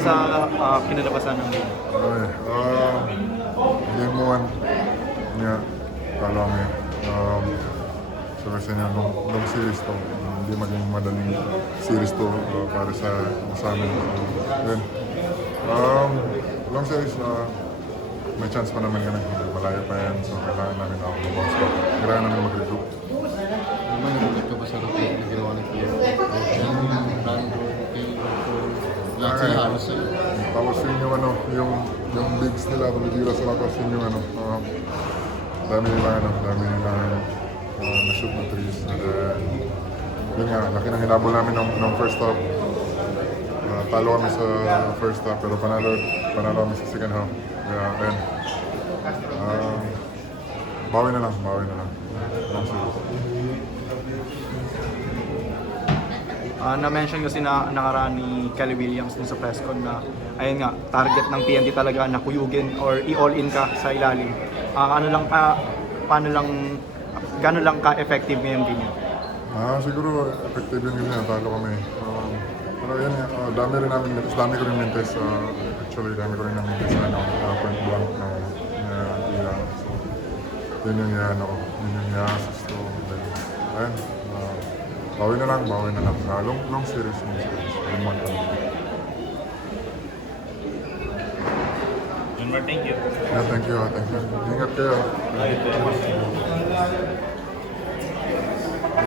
lang sa kinalabasan ng game? Okay. Game 1 niya, talo kami. So kasi niya, long series to. Hindi maging madaling series to para sa amin. Then, long series, may chance pa naman kami. Malayo pa yan, so kailangan namin ako mag-bounce back. Kailangan namin mag-regroup. Naman nagulat ka ba sa rotate na ginawa ng Pierre? Yung Brando, lahat sila halos sa'yo. Tapos yung bigs nila, tumitira sila tapos yung dami nila na-shoot na threes. Yun nga, laki ng hinabol namin ng first half. Talo kami sa first half pero panalo kami sa second half. Kaya ayun. Bawi na lang. Na-mention kasi na nakaraan ni Kelly Williams dun sa press con na ayun nga, target ng PNP talaga na kuyugin or i-all-in ka sa ilalim. Gano'n lang ka-effective ngayong game niya? Siguro effective yun kasi natalo kami. Pero yan nga, dami ko rin mintes. Actually, dami ko rin na mintes na point blank na tira. So, yun yung assist ko. Ayun, bawi na lang. Long series. Game 1 kami. Junmar, thank you. Yeah, thank you. Ingat kayo.